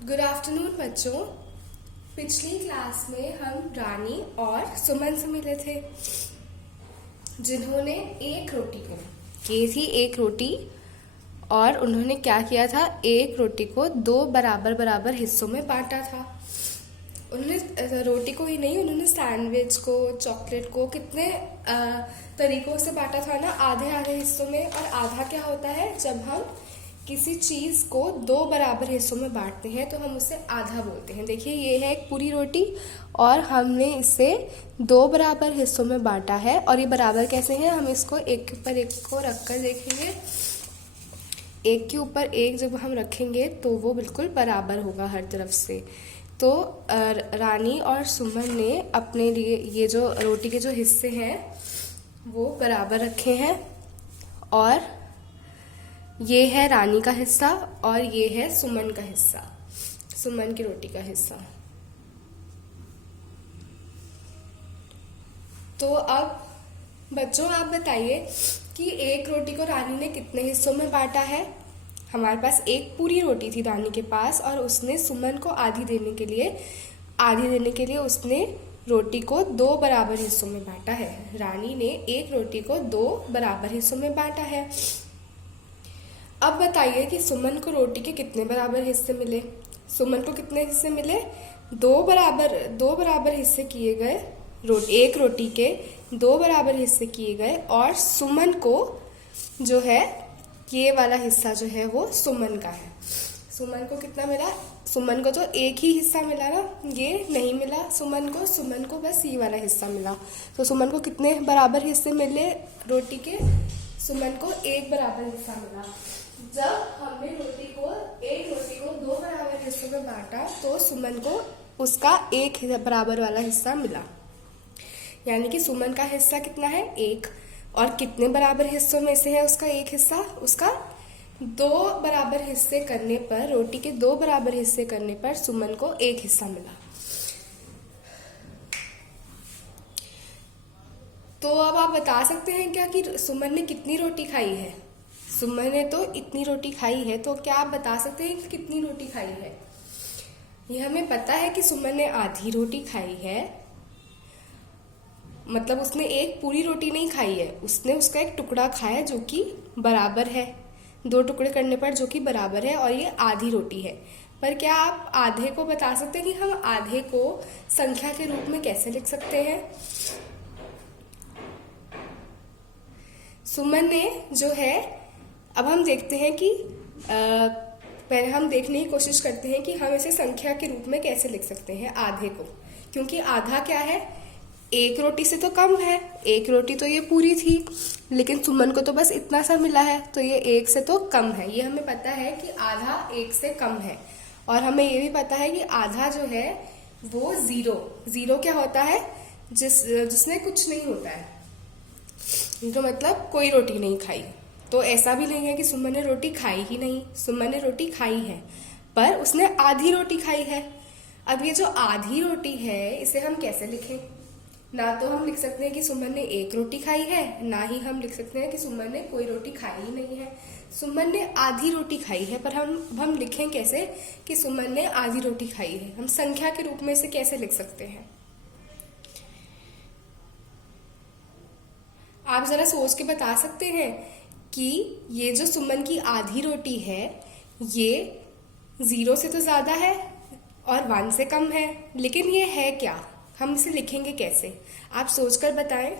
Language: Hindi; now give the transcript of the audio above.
गुड आफ्टरनून बच्चों। पिछली क्लास में हम रानी और सुमन से मिले थे, जिन्होंने एक रोटी को की थी एक रोटी, और उन्होंने क्या किया था, एक रोटी को दो बराबर बराबर हिस्सों में बांटा था। उन्होंने रोटी को ही नहीं, उन्होंने सैंडविच को, चॉकलेट को कितने तरीकों से बांटा था ना, आधे आधे हिस्सों में। और आधा क्या होता है, जब हम किसी चीज को दो बराबर हिस्सों में बांटते हैं तो हम उसे आधा बोलते हैं। देखिए, ये है एक पूरी रोटी और हमने इसे दो बराबर हिस्सों में बांटा है। और ये बराबर कैसे है, हम इसको एक के ऊपर एक को रखकर देखेंगे। एक के ऊपर एक जब हम रखेंगे तो वो बिल्कुल बराबर होगा हर तरफ से। तो रानी और सुमन ने अपने लिए ये जो रोटी के जो हिस्से हैं वो बराबर रखे हैं, और ये है रानी का हिस्सा और ये है सुमन का हिस्सा, सुमन की रोटी का हिस्सा। तो अब बच्चों आप बताइए कि एक रोटी को रानी ने कितने हिस्सों में बांटा है। हमारे पास एक पूरी रोटी थी रानी के पास, और उसने सुमन को आधी देने के लिए उसने रोटी को दो बराबर हिस्सों में बांटा है। रानी ने एक रोटी को दो बराबर हिस्सों में बांटा है। अब बताइए कि सुमन को रोटी के कितने बराबर हिस्से मिले। सुमन को कितने हिस्से मिले, दो बराबर हिस्से किए गए। एक रोटी के दो बराबर हिस्से किए गए, और सुमन को जो है, ये वाला हिस्सा जो है वो सुमन का है। सुमन को कितना मिला, सुमन को तो एक ही हिस्सा मिला ना, ये नहीं मिला सुमन को बस ये वाला हिस्सा मिला। तो सुमन को कितने बराबर हिस्से मिले रोटी के, सुमन को एक बराबर हिस्सा मिला। जब हमने एक रोटी को दो बराबर हिस्सों में बांटा तो सुमन को उसका एक बराबर वाला हिस्सा मिला। यानी कि सुमन का हिस्सा कितना है, एक। और कितने बराबर हिस्सों में से है उसका एक हिस्सा, उसका दो बराबर हिस्से करने पर, रोटी के दो बराबर हिस्से करने पर सुमन को एक हिस्सा मिला। तो अब आप बता सकते हैं क्या कि सुमन ने कितनी रोटी खाई है। सुमन ने तो इतनी रोटी खाई है, तो क्या आप बता सकते हैं कि कितनी रोटी खाई है। ये हमें पता है कि सुमन ने आधी रोटी खाई है, मतलब उसने एक पूरी रोटी नहीं खाई है, उसने उसका एक टुकड़ा खाया जो कि बराबर है, दो टुकड़े करने पर जो कि बराबर है, और ये आधी रोटी है। पर क्या आप आधे को बता सकते हैं कि हम आधे को संख्या के रूप में कैसे लिख सकते हैं। सुमन ने जो है, अब हम देखते हैं कि पहले हम देखने की कोशिश करते हैं कि हम इसे संख्या के रूप में कैसे लिख सकते हैं आधे को, क्योंकि आधा क्या है, एक रोटी से तो कम है। एक रोटी तो ये पूरी थी, लेकिन सुमन को तो बस इतना सा मिला है, तो ये एक से तो कम है। ये हमें पता है कि आधा एक से कम है। और हमें ये भी पता है कि आधा जो है वो जीरो क्या होता है, जिसमें कुछ नहीं होता है, तो मतलब कोई रोटी नहीं खाई। तो ऐसा भी नहीं है कि सुमन ने रोटी खाई ही नहीं, सुमन ने रोटी खाई है, पर उसने आधी रोटी खाई है। अब ये जो आधी रोटी है, इसे हम कैसे लिखें। ना तो हम लिख सकते हैं कि सुमन ने एक रोटी खाई है, ना ही हम लिख सकते हैं कि सुमन ने कोई रोटी खाई ही नहीं है। सुमन ने आधी रोटी खाई है, पर हम लिखें कैसे कि सुमन ने आधी रोटी खाई है। हम संख्या के रूप में इसे कैसे लिख सकते हैं। आप जरा सोच के बता सकते हैं कि ये जो सुमन की आधी रोटी है, ये 0 से तो ज्यादा है और 1 से कम है, लेकिन ये है क्या, हम इसे लिखेंगे कैसे, आप सोचकर बताएं।